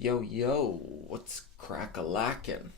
Yo, yo, what's crack-a-lackin'?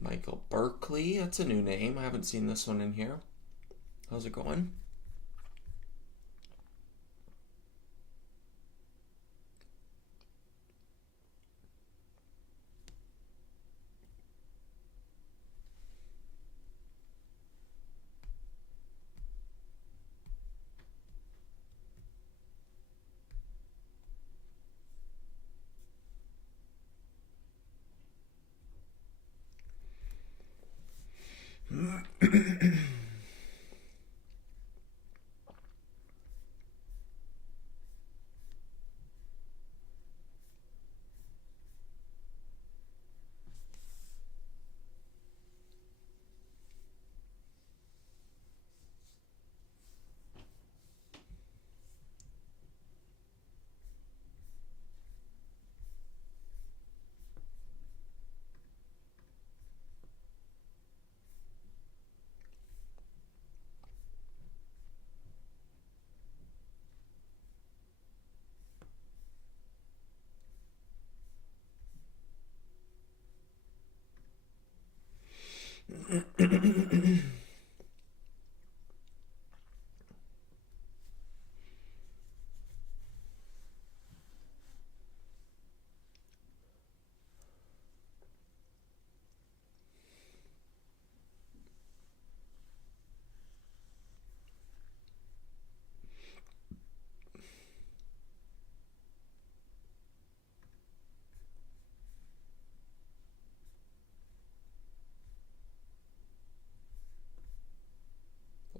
Michael Berkeley, that's a new name. I haven't seen this one in here. How's it going?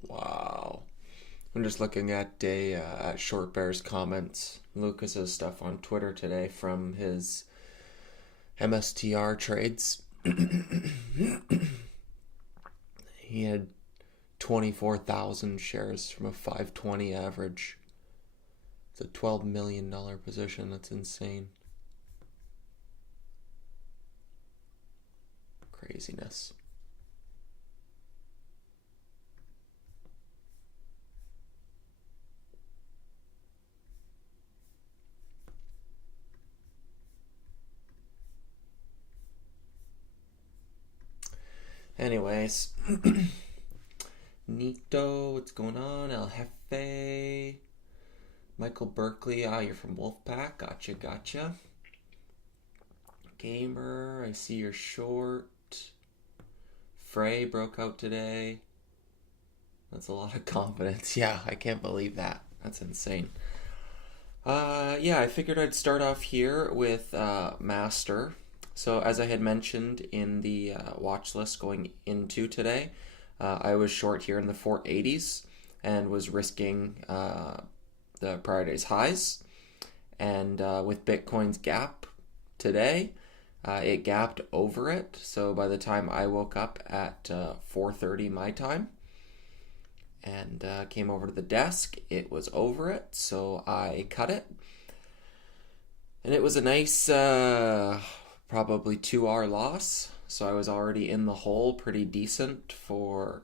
Wow. I'm just looking at Short Bear's comments, Lucas's stuff on Twitter today from his MSTR trades. He had 24,000 shares from a 520 average. It's a $12 million position. That's insane. Craziness. Anyways, Nito, what's going on? El Jefe, Michael Berkeley, you're from Wolfpack. Gotcha. Gamer, I see you're short. Frey broke out today. That's a lot of confidence. Yeah, I can't believe that. That's insane. Yeah, I figured I'd start off here with Master. So, as I had mentioned in the watch list going into today, I was short here in the 480s and was risking the prior day's highs. And with Bitcoin's gap today, it gapped over it. So, by the time I woke up at 4:30 my time, and came over to the desk. It was over it, so I cut it. And it was a nice, probably 2 hour loss. So I was already in the hole pretty decent for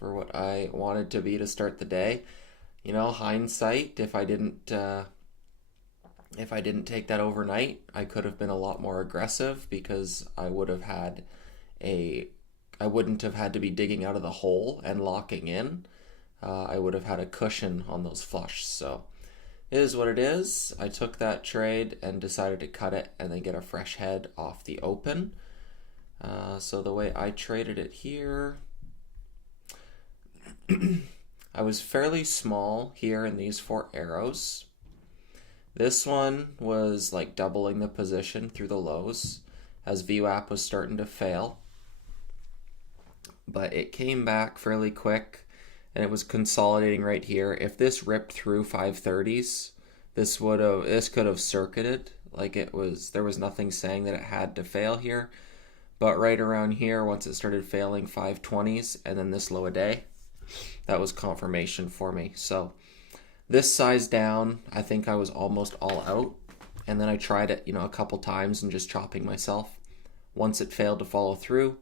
what I wanted to be to start the day. You know, hindsight, if I didn't take that overnight, I could have been a lot more aggressive because a I wouldn't have had to be digging out of the hole and locking in. I would have had a cushion on those flush. So It is what it is. I took that trade and decided to cut it and then get a fresh head off the open. So the way I traded it here, I was fairly small here in these four arrows. This one was like doubling the position through the lows as VWAP was starting to fail. But it came back fairly quick and it was consolidating right here. If this ripped through 530s, this could have circuited. Like there was nothing saying that it had to fail here. But right around here, once it started failing 520s and then this low a day, that was confirmation for me. So this size down, I think I was almost all out. And then I tried it, a couple times and just chopping myself. Once it failed to follow through,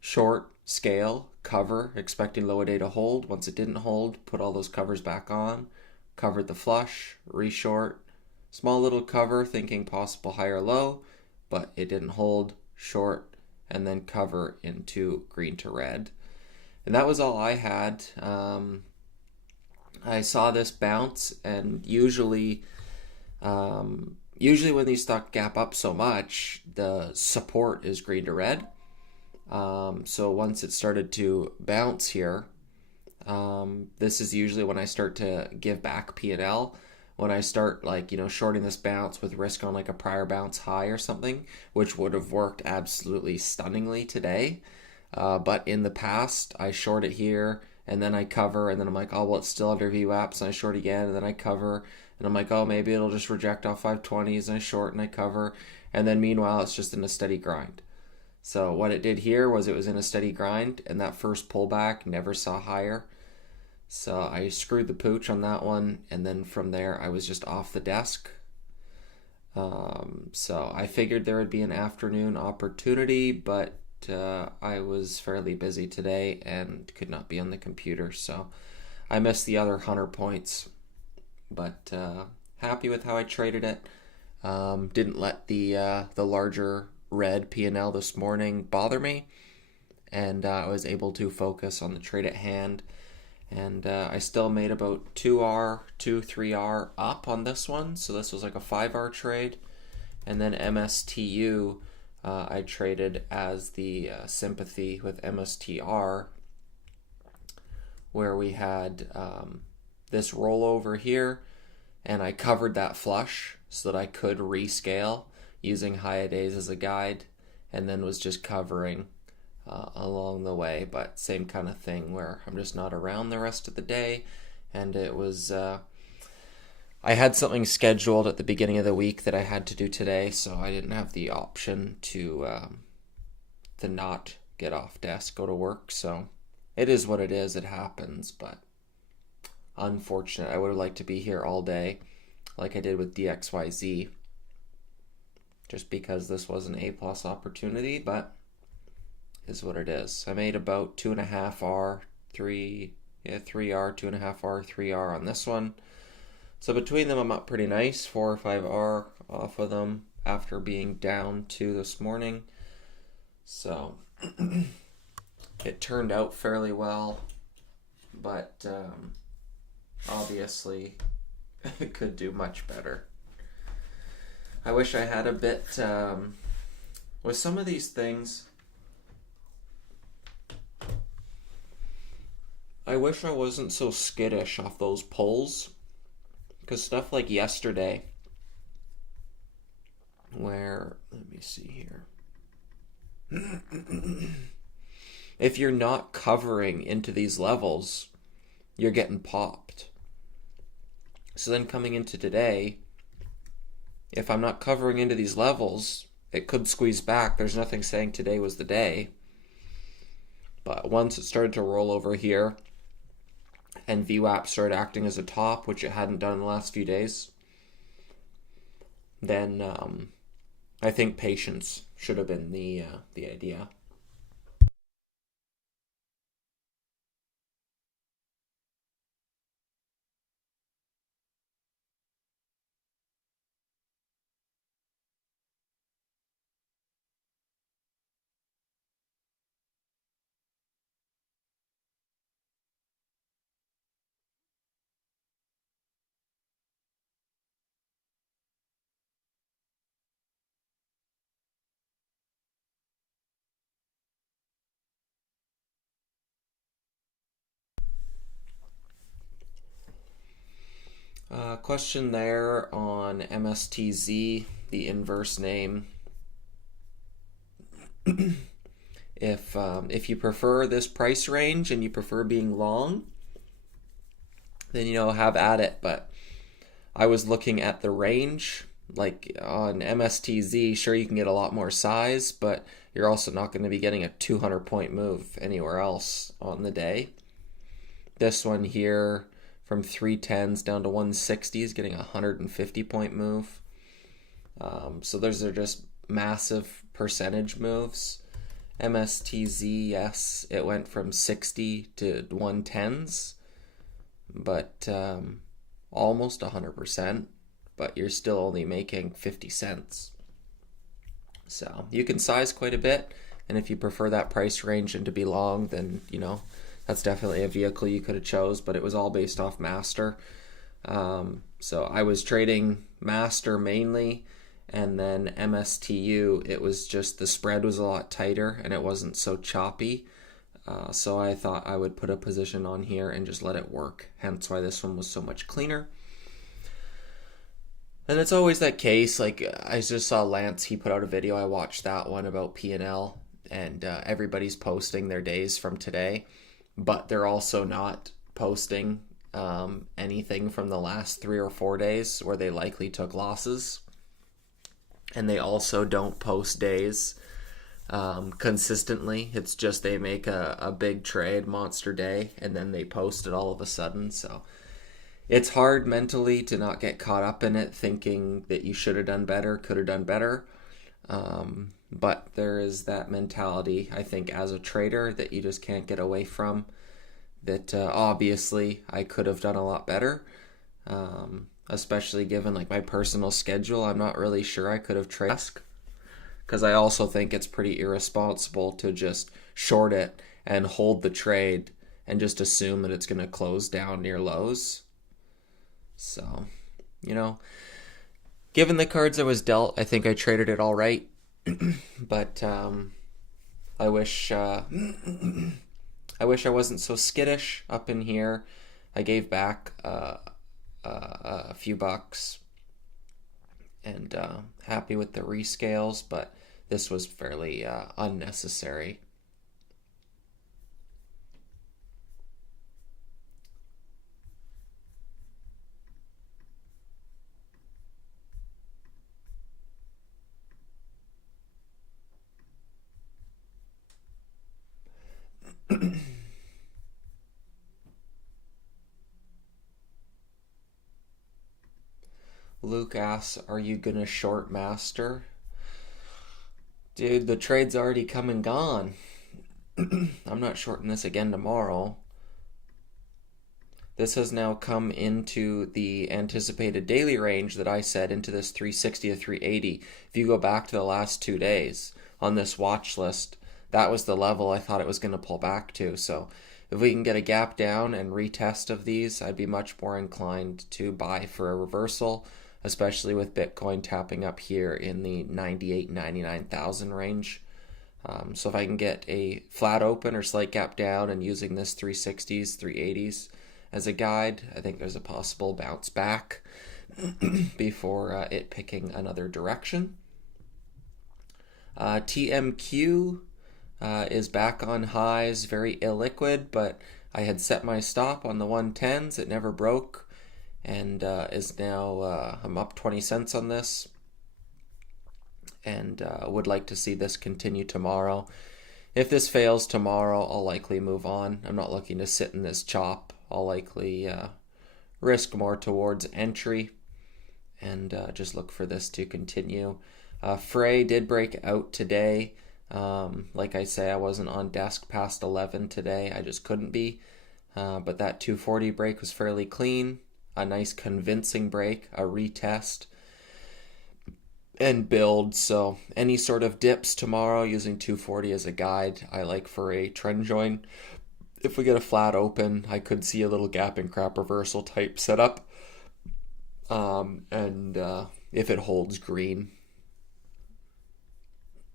short, scale, cover, expecting low a day to hold. Once it didn't hold, put all those covers back on, covered the flush, reshort, small little cover, thinking possible higher low, but it didn't hold, short, and then cover into green to red. And that was all I had. I saw this bounce, and usually when these stock gap up so much, the support is green to red. So once it started to bounce here, this is usually when I start to give back P&L. When I start shorting this bounce with risk on like a prior bounce high or something, which would have worked absolutely stunningly today. But in the past, I short it here and then I cover and then I'm like, oh, well, it's still under VWAPs and I short again and then I cover and I'm like, oh, maybe it'll just reject off 520s and I short and I cover. And then meanwhile, it's just in a steady grind. So what it did here was it was in a steady grind and that first pullback never saw higher. So I screwed the pooch on that one, and then from there I was just off the desk. So I figured there would be an afternoon opportunity, but I was fairly busy today and could not be on the computer, so I missed the other 100 points. But happy with how I traded it. Didn't let the larger red P&L this morning bother me, and I was able to focus on the trade at hand. And I still made about 3R up on this one. So this was like a 5R trade. And then MSTU, I traded as the sympathy with MSTR, where we had this rollover here. And I covered that flush so that I could rescale using high days as a guide. And then was just covering along the way, but same kind of thing where I'm just not around the rest of the day. And it was I had something scheduled at the beginning of the week that I had to do today, so I didn't have the option to not get off desk, go to work. So it is what it is. It happens, but unfortunate. I would have liked to be here all day like I did with DXYZ, just because this was an A+ opportunity, but is what it is. I made about 2.5R, 3R, 2.5R, 3R on this one. So between them, I'm up pretty nice, 4 or 5R off of them after being down 2 this morning. So it turned out fairly well, but obviously it could do much better. I wish I had a bit with some of these things. I wish I wasn't so skittish off those pulls, because stuff like yesterday, where, let me see here, if you're not covering into these levels, you're getting popped. So then coming into today, if I'm not covering into these levels, it could squeeze back. There's nothing saying today was the day. But once it started to roll over here, and VWAP started acting as a top, which it hadn't done in the last few days, then I think patience should have been the idea. Question there on MSTZ, the inverse name. If you prefer this price range and you prefer being long, then have at it. But I was looking at the range, like on MSTZ. Sure, you can get a lot more size, but you're also not going to be getting a 200 point move anywhere else on the day. This one here, from 310s down to 160s, getting a 150 point move. So those are just massive percentage moves. MSTZ, yes, it went from 60 to 110s, but almost 100%, but you're still only making 50 cents. So you can size quite a bit, and if you prefer that price range and to be long, then that's definitely a vehicle you could have chose, but it was all based off Master. So I was trading Master mainly, and then MSTU, it was just the spread was a lot tighter and it wasn't so choppy. So I thought I would put a position on here and just let it work. Hence why this one was so much cleaner. And it's always that case. Like I just saw Lance, he put out a video. I watched that one about P&L, and everybody's posting their days from today, but they're also not posting anything from the last 3 or 4 days where they likely took losses. And they also don't post days consistently. It's just they make a big trade, monster day, and then they post it all of a sudden. So it's hard mentally to not get caught up in it, thinking that you should have done better, could have done better. But there is that mentality, I think, as a trader that you just can't get away from. That obviously I could have done a lot better. Especially given like my personal schedule, I'm not really sure I could have traded, because I also think it's pretty irresponsible to just short it and hold the trade and just assume that it's going to close down near lows. So, given the cards I was dealt, I think I traded it all right. But I wish I wasn't so skittish up in here. I gave back a few bucks, and happy with the rescales, but this was fairly unnecessary. Luke asks, are you gonna short Master? Dude, the trade's already come and gone. I'm not shorting this again tomorrow. This has now come into the anticipated daily range that I said, into this 360 to 380. If you go back to the last 2 days on this watch list, that was the level I thought it was going to pull back to. So if we can get a gap down and retest of these, I'd be much more inclined to buy for a reversal, especially with Bitcoin tapping up here in the 98,000, 99,000 range. So if I can get a flat open or slight gap down and using this 360s, 380s as a guide, I think there's a possible bounce back before it picking another direction. TMQ is back on highs, very illiquid, but I had set my stop on the 110s. It never broke, and is now, I'm up 20 cents on this, and would like to see this continue tomorrow. If this fails tomorrow, I'll likely move on. I'm not looking to sit in this chop. I'll likely risk more towards entry and just look for this to continue. Frey did break out today. Like I say, I wasn't on desk past 11 today. I just couldn't be. But that 240 break was fairly clean. A nice convincing break, a retest, and build. So any sort of dips tomorrow using 240 as a guide, I like for a trend join. If we get a flat open, I could see a little gap and crap reversal type setup. And if it holds green,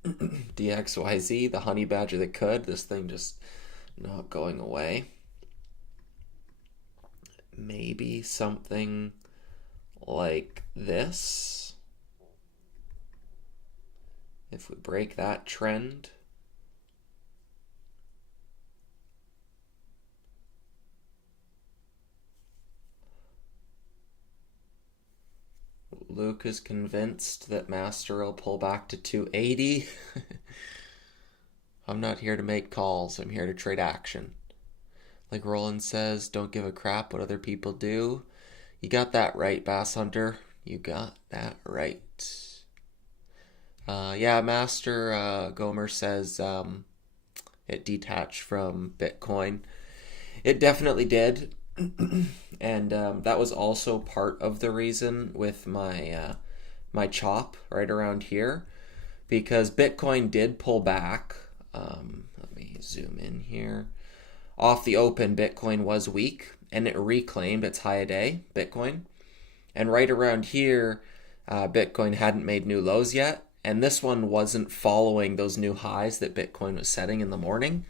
DXYZ, the honey badger that could, this thing just not going away. Maybe something like this. If we break that trend, Luke is convinced that Master will pull back to 280. I'm not here to make calls. I'm here to trade action. Like Roland says, don't give a crap what other people do. You got that right, Bass Hunter. You got that right. Yeah, Master Gomer says it detached from Bitcoin. It definitely did. And that was also part of the reason with my my chop right around here, because Bitcoin did pull back. Let me zoom in here. Off the open, Bitcoin was weak, and it reclaimed its high a day, Bitcoin. And right around here, Bitcoin hadn't made new lows yet, and this one wasn't following those new highs that Bitcoin was setting in the morning.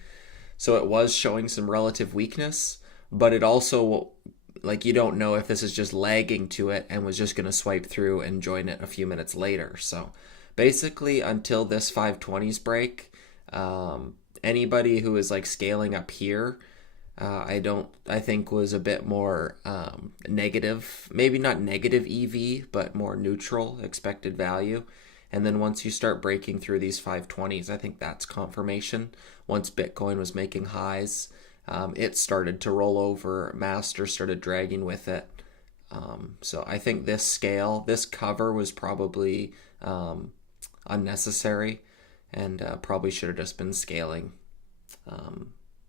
So it was showing some relative weakness, but it also, like, you don't know if this is just lagging to it and was just going to swipe through and join it a few minutes later. So basically, until this 520s break, anybody who is like scaling up here, I think was a bit more negative, maybe not negative EV, but more neutral expected value. And then once you start breaking through these 520s, I think that's confirmation. Once Bitcoin was making highs, it started to roll over. Master started dragging with it. So I think this scale, this cover was probably unnecessary, and probably should have just been scaling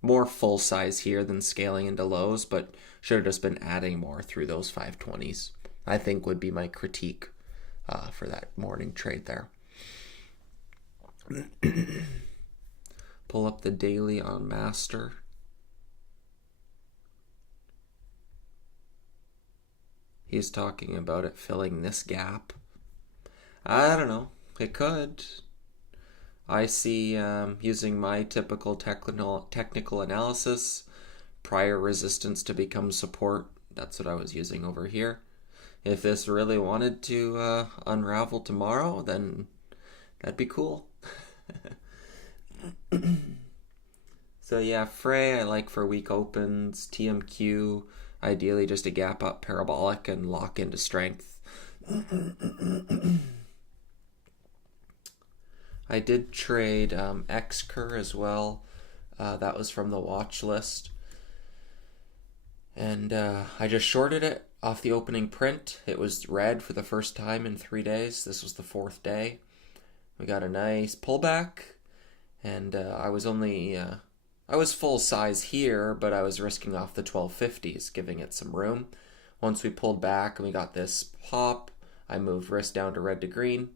more full size here than scaling into lows, but should have just been adding more through those 520s, I think would be my critique for that morning trade there. Pull up the daily on Master. He's talking about it filling this gap. I don't know. It could. I see using my typical technical analysis, prior resistance to become support. That's what I was using over here. If this really wanted to unravel tomorrow, then that'd be cool. So yeah, Frey I like for weak opens. TMQ, ideally just a gap up parabolic and lock into strength. I did trade XCur as well. That was from the watch list. And I just shorted it off the opening print. It was red for the first time in 3 days. This was the 4th day. We got a nice pullback. And I was full size here, but I was risking off the 1250s, giving it some room. Once we pulled back and we got this pop, I moved risk down to red to green.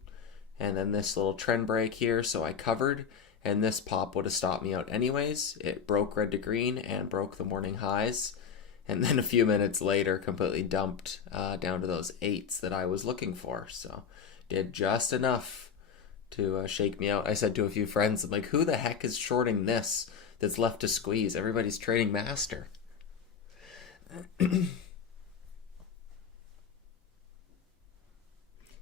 And then this little trend break here, so I covered, and this pop would have stopped me out anyways. It broke red to green and broke the morning highs, and then a few minutes later completely dumped down to those 8s that I was looking for. So did just enough to shake me out. I said to a few friends, I'm like, who the heck is shorting this that's left to squeeze? Everybody's trading Master.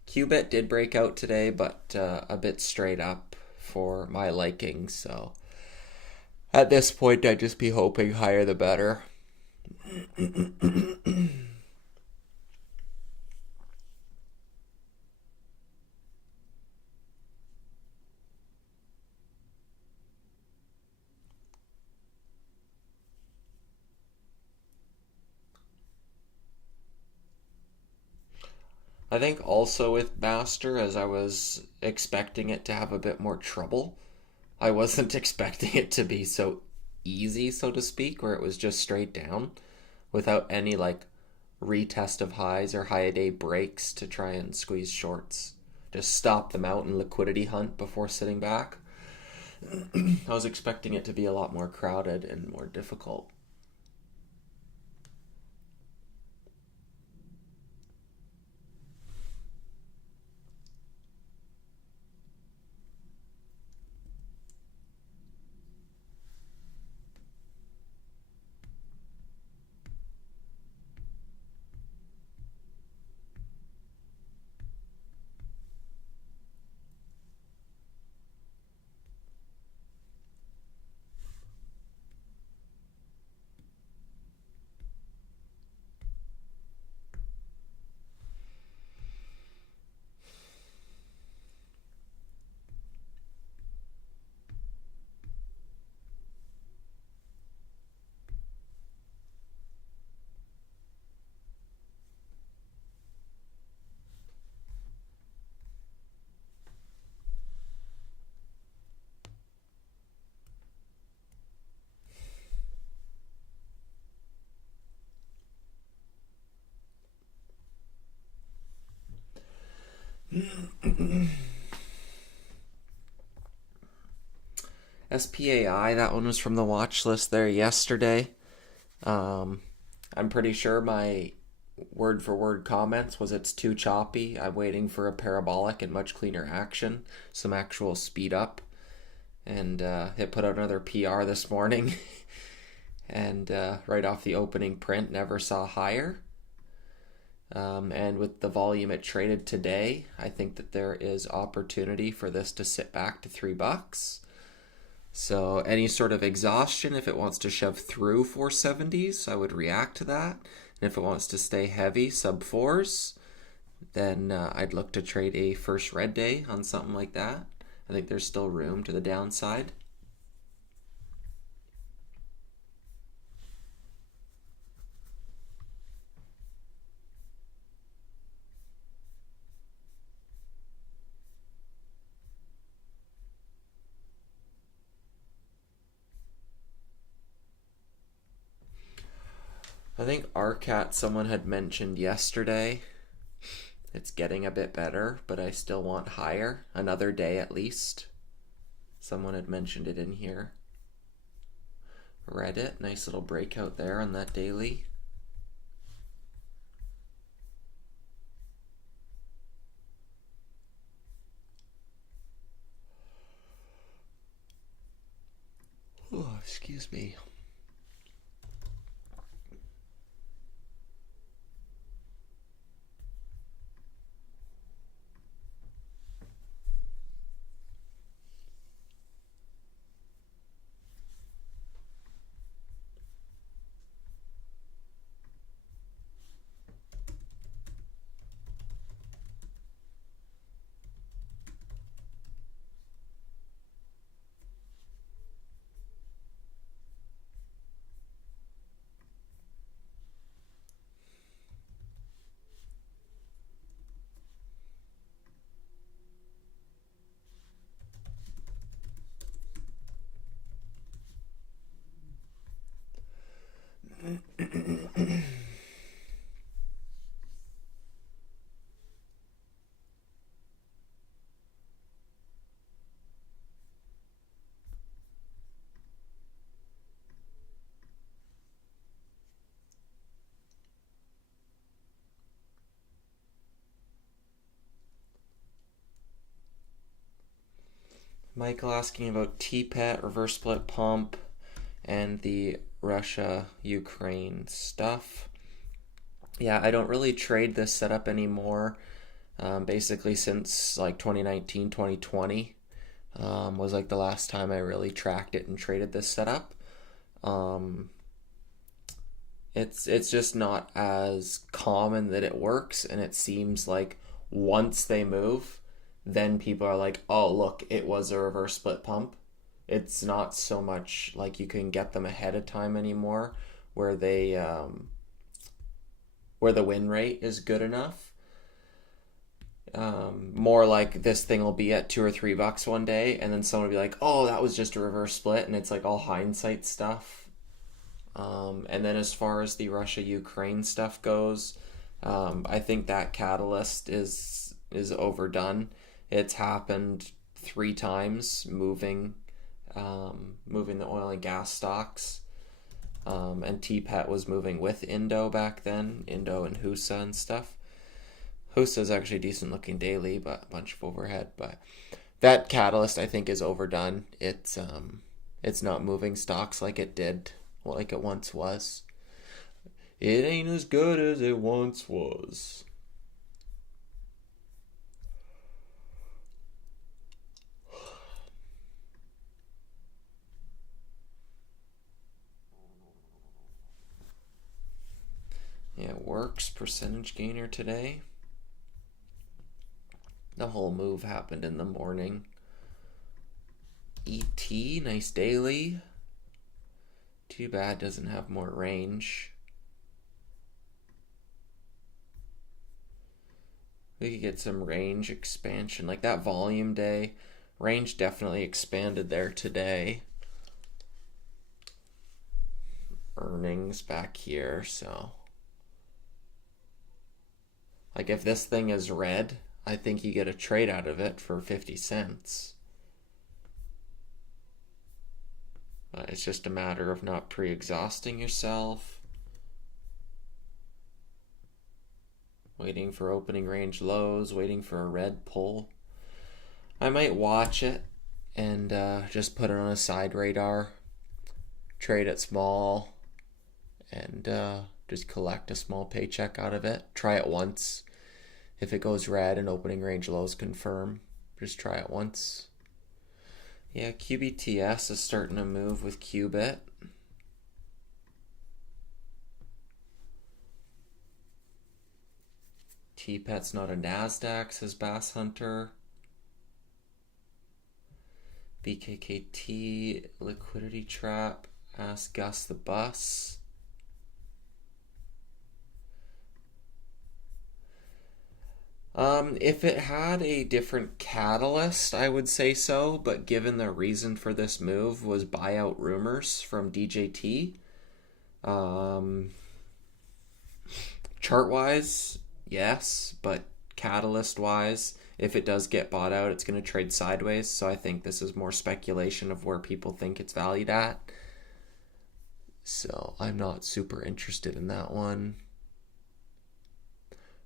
Qubit did break out today, but a bit straight up for my liking. So at this point, I'd just be hoping higher the better. I think also with Master, as I was expecting it to have a bit more trouble, I wasn't expecting it to be so easy, so to speak, where it was just straight down without any like retest of highs or high a day breaks to try and squeeze shorts. Just stop them out and liquidity hunt before sitting back. I was expecting it to be a lot more crowded and more difficult. SPAI, that one was from the watch list there yesterday. I'm pretty sure my word for word comments was it's too choppy. I'm waiting for a parabolic and much cleaner action, some actual speed up. And it put out another PR this morning. And right off the opening print, never saw higher. And with the volume it traded today, I think that there is opportunity for this to sit back to $3. So any sort of exhaustion, if it wants to shove through 470s, I would react to that. And if it wants to stay heavy, sub 4s, then I'd look to trade a first red day on something like that. I think there's still room to the downside. I think RCAT someone had mentioned yesterday. It's getting a bit better, but I still want higher. Another day at least. Someone had mentioned it in here. Read it. Nice little breakout there on that daily. Oh, excuse me. Michael asking about TPET, reverse split pump, and the Russia-Ukraine stuff. Yeah, I don't really trade this setup anymore. Basically since like 2019, 2020 was like the last time I really tracked it and traded this setup. It's just not as common that it works, and it seems like once they move, then people are like, oh, look, it was a reverse split pump. It's not so much like you can get them ahead of time anymore, where they where the win rate is good enough. More like this thing will be at $2 or $3 one day, and then someone will be like, oh, that was just a reverse split, and it's like all hindsight stuff. And then as far as the Russia-Ukraine stuff goes, I think that catalyst is overdone. It's happened 3 times, moving the oil and gas stocks. And TPET was moving with Indo back then, Indo and HUSA and stuff. HUSA is actually decent looking daily, but a bunch of overhead. But that catalyst, I think, is overdone. It's not moving stocks like it did, like it once was. It ain't as good as it once was. Yeah, works percentage gainer today. The whole move happened in the morning. ET, nice daily. Too bad doesn't have more range. We could get some range expansion. Like that volume day, range definitely expanded there today. Earnings back here, so. Like if this thing is red, I think you get a trade out of it for 50 cents. It's just a matter of not pre-exhausting yourself. Waiting for opening range lows, waiting for a red pull. I might watch it and just put it on a side radar. Trade it small and just collect a small paycheck out of it. Try it once. If it goes red and opening range lows confirm, just try it once. Yeah, QBTS is starting to move with Qubit. TPET's not a NASDAQ, says Bass Hunter. BKKT, liquidity trap, ask Gus the Bus. If it had a different catalyst, I would say so, but given the reason for this move was buyout rumors from DJT, chart-wise, yes, but catalyst-wise, if it does get bought out, it's going to trade sideways, so I think this is more speculation of where people think it's valued at. So I'm not super interested in that one.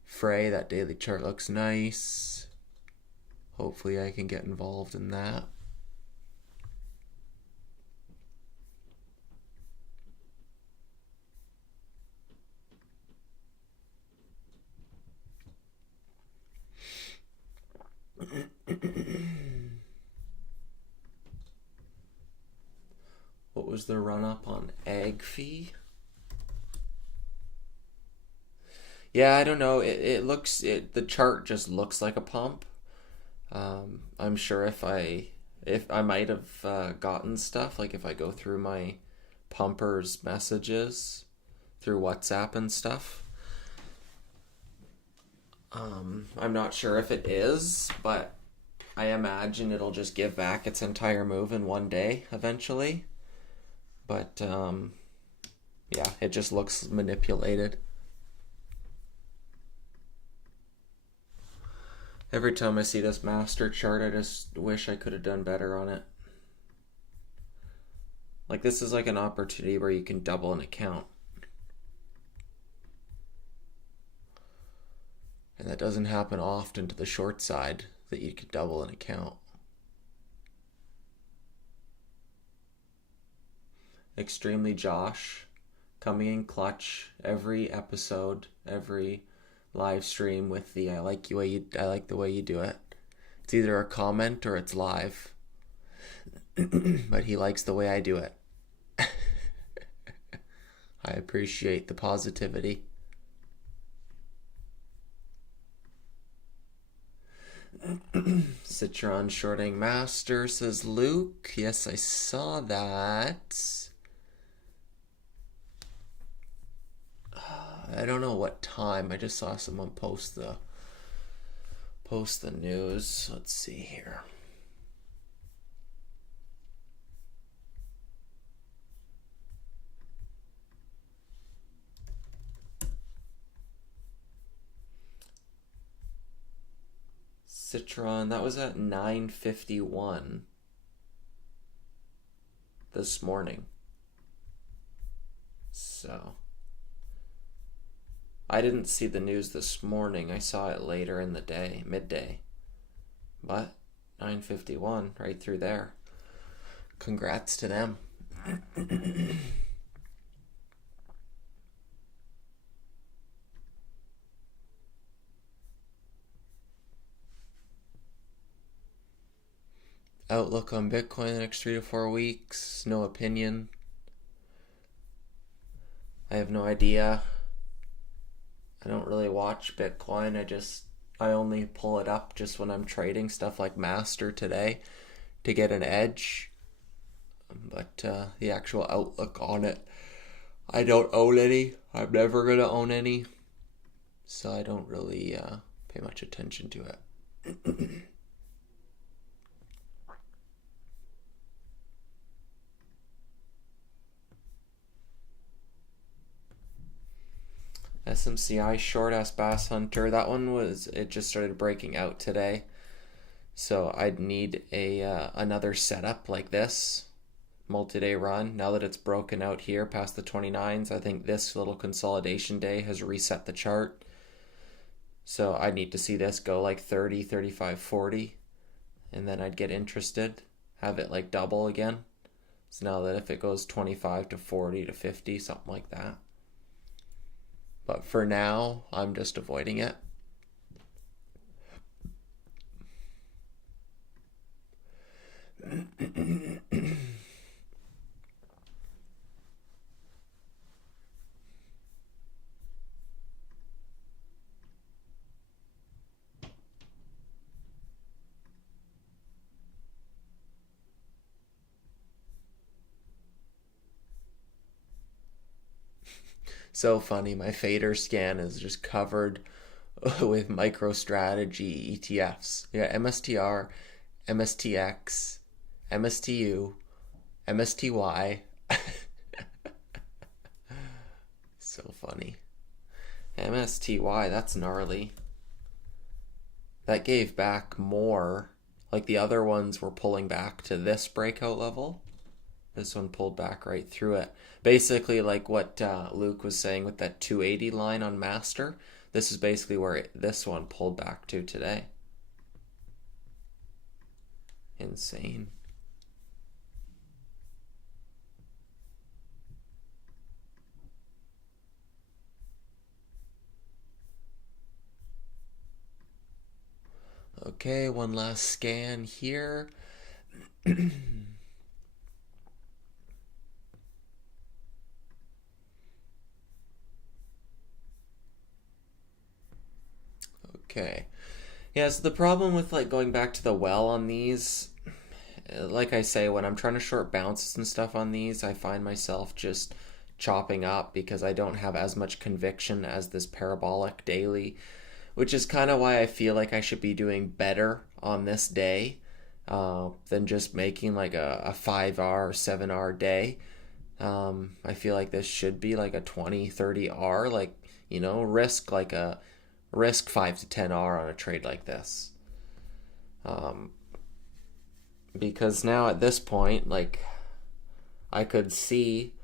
Frey, that daily chart looks nice. Hopefully I can get involved in that. What was the run up on Ag Fee? Yeah, I don't know. The chart just looks like a pump. I'm sure if I might have gotten stuff, like if I go through my pumpers messages through WhatsApp and stuff. I'm not sure if it is, but I imagine it'll just give back its entire move in one day eventually. But yeah, it just looks manipulated. Every time I see this master chart, I just wish I could have done better on it. Like, this is like an opportunity where you can double an account. And that doesn't happen often to the short side, that you could double an account. Extremely Josh, coming in clutch every episode, every live stream with the I like the way you do it. It's either a comment or it's live. But he likes the way I do it. I appreciate the positivity. Citron shorting master, says Luke. Yes, I saw that. I don't know what time. I just saw someone post the news. Let's see here. Citron, that was at 9:51 this morning. So I didn't see the news this morning. I saw it later in the day, midday. But 9:51, right through there. Congrats to them. Outlook on Bitcoin the next 3 to 4 weeks. No opinion. I have no idea. I don't really watch Bitcoin. I only pull it up just when I'm trading stuff like Master today to get an edge. But the actual outlook on it, I don't own any. I'm never going to own any. So I don't really pay much attention to it. SMCI short ass bass hunter. That one was, it just started breaking out today. So I'd need a another setup like this multi-day run. Now that it's broken out here past the 29s, I think this little consolidation day has reset the chart. So I need to see this go like 30, 35, 40, and then I'd get interested, have it like double again. So now that if it goes 25 to 40 to 50, something like that. But for now, I'm just avoiding it. So funny, my fader scan is just covered with MicroStrategy ETFs. Yeah, MSTR, MSTX, MSTU, MSTY. So funny. MSTY, that's gnarly. That gave back more. Like the other ones were pulling back to this breakout level. This one pulled back right through it. Basically, like what Luke was saying with that 280 line on Master, this is basically where this one pulled back to today. Insane. Okay, one last scan here. Okay. Yeah, so the problem with like going back to the well on these, like I say, when I'm trying to short bounces and stuff on these, I find myself just chopping up because I don't have as much conviction as this parabolic daily, which is kind of why I feel like I should be doing better on this day than just making like a 5R or 7R day. I feel like this should be like a 20, 30R, like, risk 5 to 10R on a trade like this. Um, because now at this point, like, I could see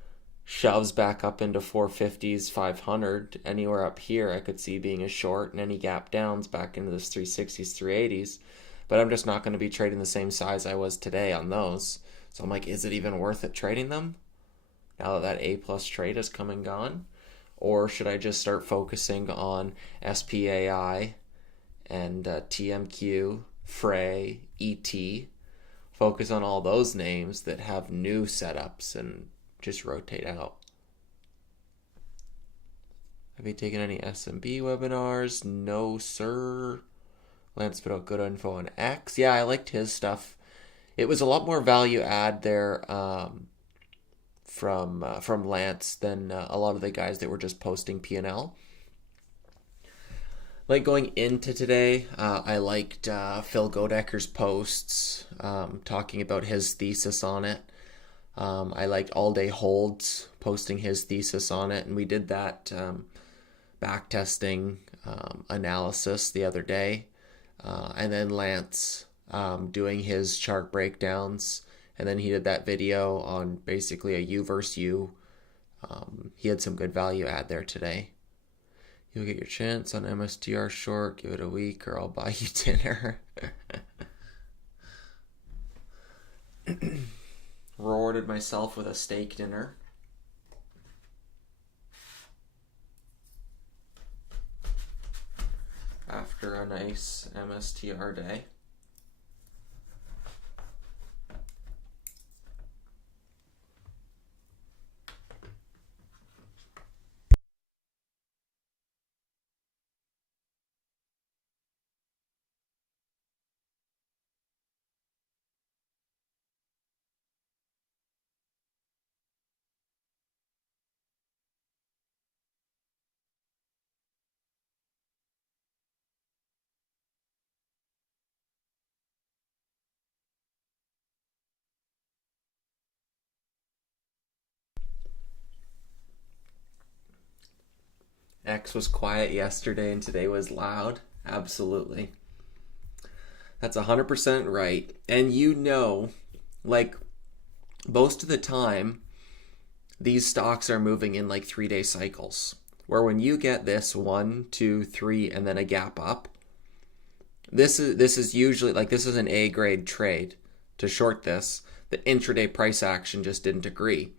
shoves back up into 450s, 500, anywhere up here I could see being a short, and any gap downs back into this 360s, 380s. But I'm just not going to be trading the same size I was today on those. So I'm like, is it even worth it trading them now that A plus trade has come and gone? Or should I just start focusing on SPAI and TMQ, Frey, ET? Focus on all those names that have new setups and just rotate out. Have you taken any SMB webinars? No, sir. Lance put out good info on X. Yeah, I liked his stuff. It was a lot more value add there from Lance than a lot of the guys that were just posting P&L. Like going into today, I liked Phil Godecker's posts talking about his thesis on it. I liked All Day Holds posting his thesis on it, and we did that backtesting analysis the other day. And then Lance doing his chart breakdowns, and then he did that video on basically a U versus U. He had some good value add there today. You'll get your chance on MSTR short. Give it a week or I'll buy you dinner. Rewarded myself with a steak dinner. After a nice MSTR day. X was quiet yesterday and today was loud. Absolutely. That's 100% right. And like most of the time, these stocks are moving in like 3-day cycles. Where when you get this 1, 2, 3, and then a gap up, this is usually like this is an A grade trade to short this. The intraday price action just didn't agree.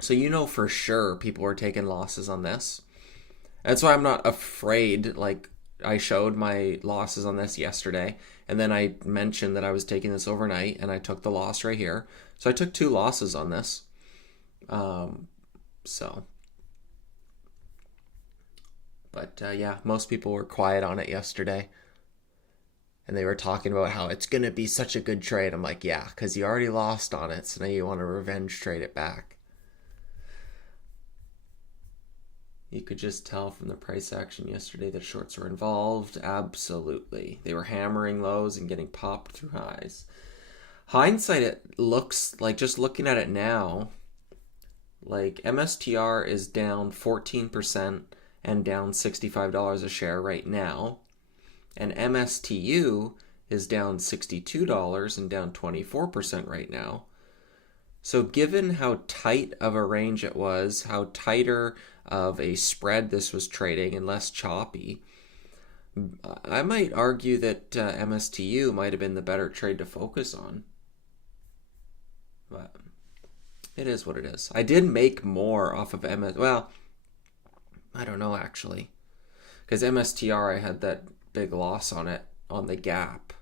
So for sure people are taking losses on this. That's why I'm not afraid. Like I showed my losses on this yesterday, and then I mentioned that I was taking this overnight, and I took the loss right here. So I took 2 losses on this. Yeah, most people were quiet on it yesterday. And they were talking about how it's going to be such a good trade. I'm like, yeah, because you already lost on it, so now you want to revenge trade it back. You could just tell from the price action yesterday that shorts were involved. Absolutely. They were hammering lows and getting popped through highs. Hindsight, it looks like, just looking at it now, like MSTR is down 14% and down $65 a share right now. And MSTU is down $62 and down 24% right now. So given how tight of a range it was, how tighter of a spread this was trading and less choppy, I might argue that MSTU might have been the better trade to focus on. But it is what it is. I did make more off of well, I don't know actually. Because MSTR, I had that big loss on it on the gap.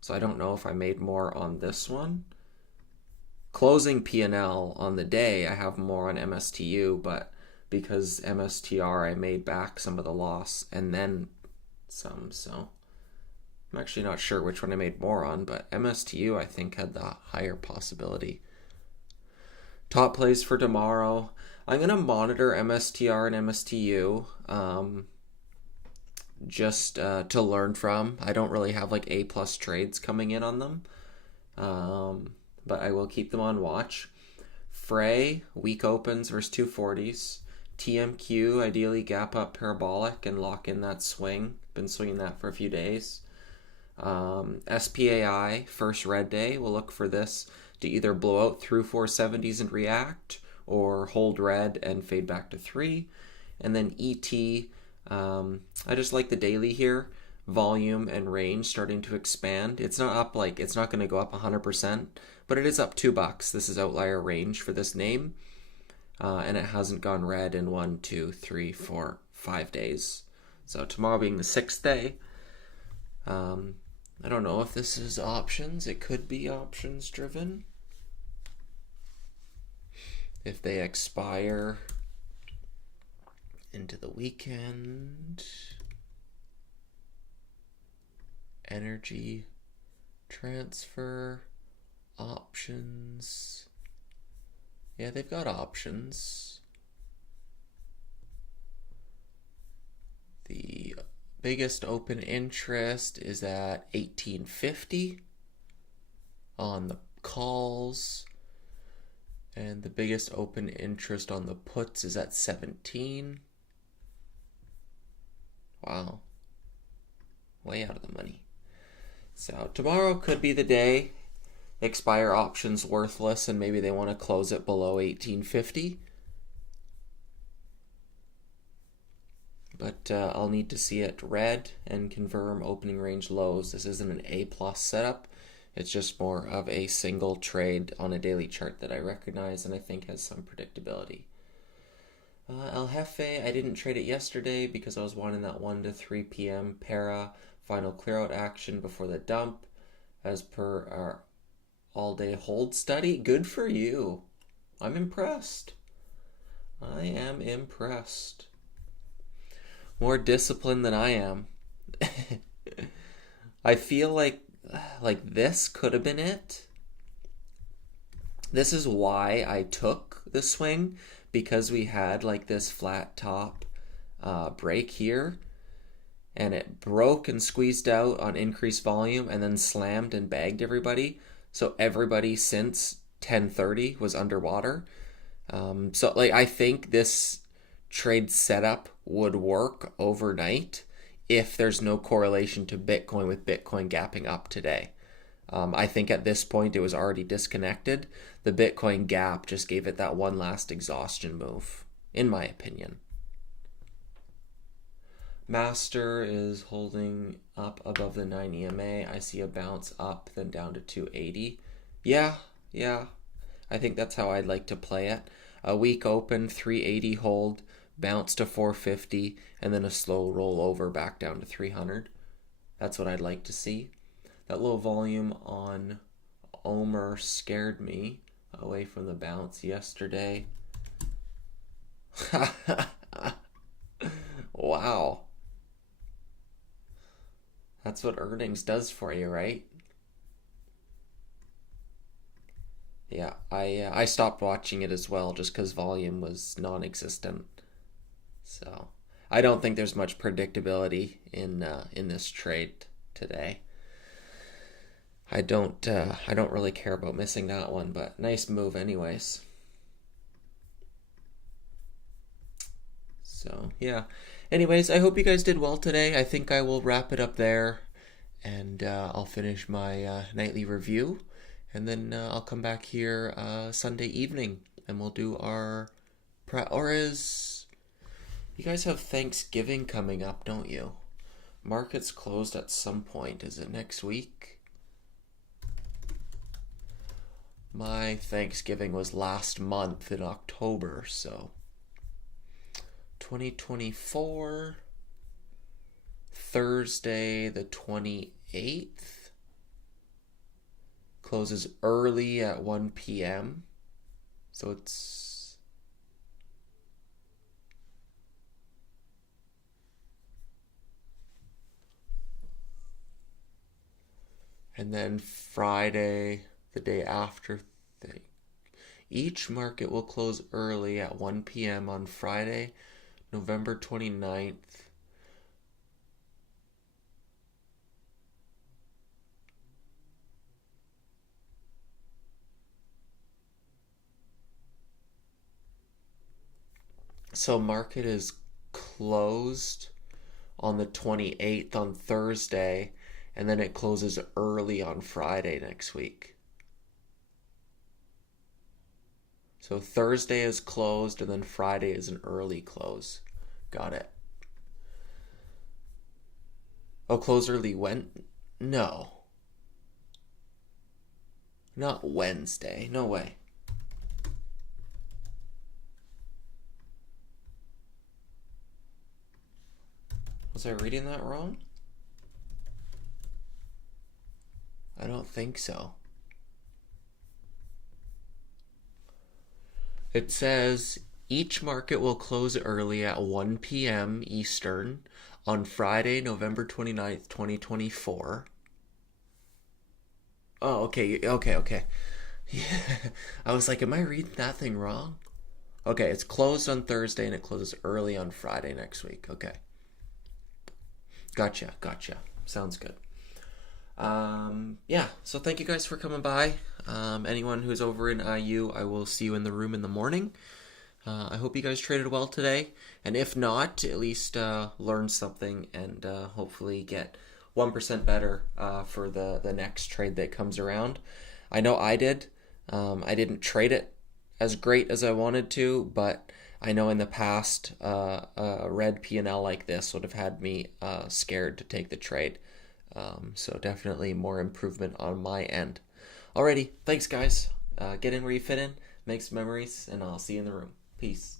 So I don't know if I made more on this one. Closing P&L on the day, I have more on MSTU, but because MSTR, I made back some of the loss and then some. So I'm actually not sure which one I made more on, but MSTU, I think, had the higher possibility. Top plays for tomorrow. I'm going to monitor MSTR and MSTU. Just to learn from. I don't really have like A+ trades coming in on them, but I will keep them on watch. Frey, weak opens versus 240s. TMQ, ideally gap up parabolic and lock in that swing. Been swinging that for a few days. SPAI, first red day, we'll look for this to either blow out through 470s and react, or hold red and fade back to 3. And then ET, I just like the daily here. Volume and range starting to expand. It's not up it's not going to go up 100%, but it is up $2. This is outlier range for this name. And it hasn't gone red in 1, 2, 3, 4, 5 days. So tomorrow being the 6th day. I don't know if this is options. It could be options driven. If they expire into the weekend. Energy transfer options. Yeah, they've got options. The biggest open interest is at 1850 on the calls. And the biggest open interest on the puts is at 17. Wow. Way out of the money. So tomorrow could be the day. Expire options worthless and maybe they want to close it below 1850. But I'll need to see it red and confirm opening range lows. This isn't an A+ setup. It's just more of a single trade on a daily chart that I recognize and I think has some predictability. El Jefe, I didn't trade it yesterday because I was wanting that 1 to 3 p.m. para final clearout action before the dump as per our all-day hold study. Good for you. I'm impressed. I am impressed. More disciplined than I am. I feel like this could have been it. This is why I took the swing, because we had like this flat top break here and it broke and squeezed out on increased volume and then slammed and bagged everybody. So everybody since 10:30 was underwater. So I think this trade setup would work overnight if there's no correlation to Bitcoin with Bitcoin gapping up today. I think at this point it was already disconnected. The Bitcoin gap just gave it that one last exhaustion move, in my opinion. Master is holding up above the 9 EMA. I see a bounce up, then down to 280. Yeah. I think that's how I'd like to play it. A weak open, 380 hold, bounce to 450, and then a slow roll over back down to 300. That's what I'd like to see. That low volume on Omer scared me away from the bounce yesterday. Wow. That's what earnings does for you, right? Yeah, I stopped watching it as well just because volume was non-existent. So I don't think there's much predictability in this trade today. I don't really care about missing that one, but nice move anyways. So yeah. Anyways, I hope you guys did well today. I think I will wrap it up there, and I'll finish my nightly review, and then I'll come back here Sunday evening, and we'll do our you guys have Thanksgiving coming up, don't you? Market's closed at some point. Is it next week? My Thanksgiving was last month in October, so 2024, Thursday the 28th, closes early at 1 p.m. So it's and then Friday, the day after. Each market will close early at 1 p.m. on Friday, November 29th. So market is closed on the 28th on Thursday, and then it closes early on Friday next week. So Thursday is closed, and then Friday is an early close. Got it. Oh, close early when? No. Not Wednesday. No way. Was I reading that wrong? I don't think so. It says each market will close early at 1 p.m. Eastern on Friday, November 29th, 2024. Oh, okay. Yeah. I was like, am I reading that thing wrong? Okay, it's closed on Thursday and it closes early on Friday next week. Okay. Gotcha. Sounds good. Yeah, so thank you guys for coming by. Anyone who's over in IU, I will see you in the room in the morning. I hope you guys traded well today, and if not, at least learn something and hopefully get 1% better for the next trade that comes around. I know I did. I didn't trade it as great as I wanted to, but I know in the past a red P&L like this would have had me scared to take the trade. So definitely more improvement on my end. Alrighty, thanks guys. Get in where you fit in, make some memories, and I'll see you in the room. Peace.